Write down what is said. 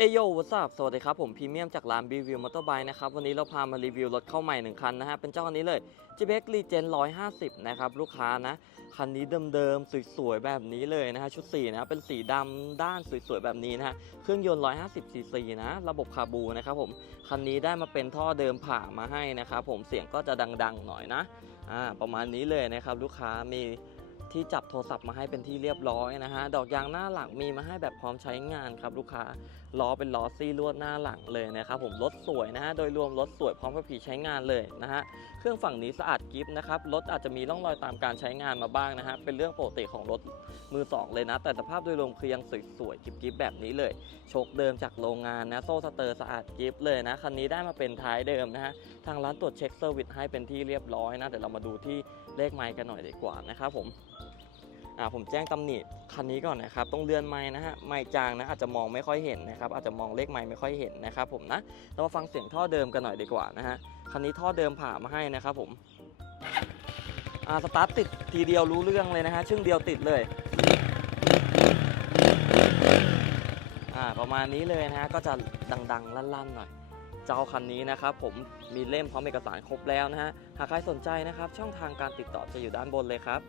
เอโยวัสบสวัสดีครับ ผมพรีเมียมจากร้านบีวิวมอเตอร์ไบค์นะครับ วันนี้เราพามารีวิวรถเข้าใหม่หนึ่งคันนะฮะ เป็นเจ้าคันนี้เลย g p x Regen 150 นะครับ ลูกค้านะ คันนี้เดิมๆ สวยๆ แบบนี้เลยนะฮะ ชุดสีนะเป็นสีดำด้านสวยๆ แบบนี้นะฮะ เครื่องยนต์ 150 ซีซีนะ ระบบคาบูนะครับผม คันนี้ได้มาเป็นท่อเดิมผ่ามาให้นะครับผมเสียงก็จะดังๆ หน่อยนะอ่าประมาณนี้เลยนะครับลูกค้ามี ที่จับโทรศัพท์มาให้เป็นที่เรียบร้อยนะฮะ ดอกยางหน้าหลังมีมาให้แบบพร้อมใช้งานครับลูกค้า ล้อเป็นล้อซี่ลวดหน้าหลังเลยนะครับผม รถสวยนะฮะ โดยรวมรถสวยพร้อมกับผีใช้งานเลยนะฮะ เครื่องฝั่งนี้สะอาดกิฟต์นะครับ รถอาจจะมีร่องรอยตามการใช้งานมาบ้างนะฮะ เป็นเรื่องปกติของรถมือสองเลยนะ แต่สภาพโดยรวมคือยังสวยๆกิฟต์แบบนี้เลย โชคเดิมจากโรงงานนะ โซ่สเตอร์สะอาดกิฟต์เลยนะ คันนี้ได้มาเป็นท้ายเดิมนะฮะ ทางร้านตรวจเช็คเซอร์วิสให้เป็นที่เรียบร้อยนะ เดี๋ยวเรามาดูที่เลขไมค์กันหน่อยดีกว่านะครับผม อ่าผมแจ้งตำหนิคันนี้ก่อนนะครับตรงเรือนไม้นะฮะไม้จางนะอาจจะมองไม่ค่อยเห็นนะครับอาจจะมองเลขไม้ไม่ค่อยเห็นนะครับผมนะเรามาฟังเสียงท่อเดิมกันหน่อยดีกว่านะฮะคันนี้ท่อเดิมผ่ามาให้นะครับผมอ่าสตาร์ทติดทีเดียวรู้เรื่องเลยนะฮะชึ่งเดียวติดเลยอ่าประมาณนี้เลยนะฮะก็จะดังๆลั่นๆหน่อยเจ้าคันนี้นะครับผมมีเล่มพร้อมเอกสารครบแล้วนะฮะ หากใครสนใจนะครับ ช่องทางการติดต่อจะอยู่ด้านบนเลยครับ